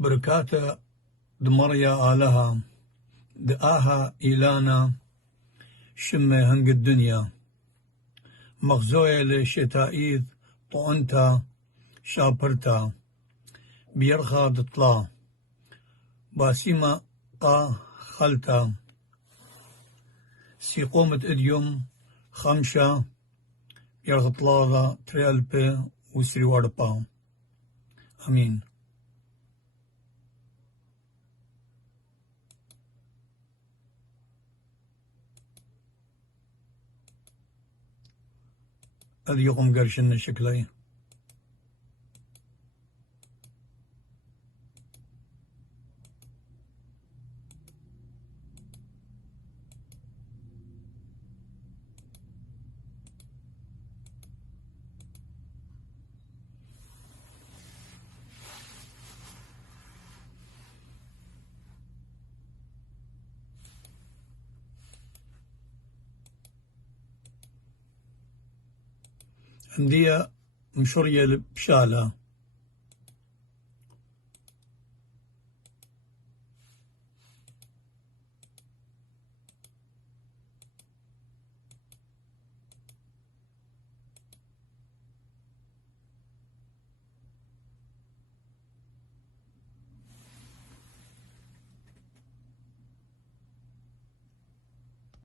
بركاته دمريا آلها دآها إيلانا شمي هنق الدنيا مغزوية لشتائيذ طعنتا شابرتا بيرخا دطلا باسيما قا خلتا سيقومة إديوم خمشة يرغطلاغا تريالبي وسري واربا أمين. هذه يقوم قرشنا شكلي عندي مشورية بشالة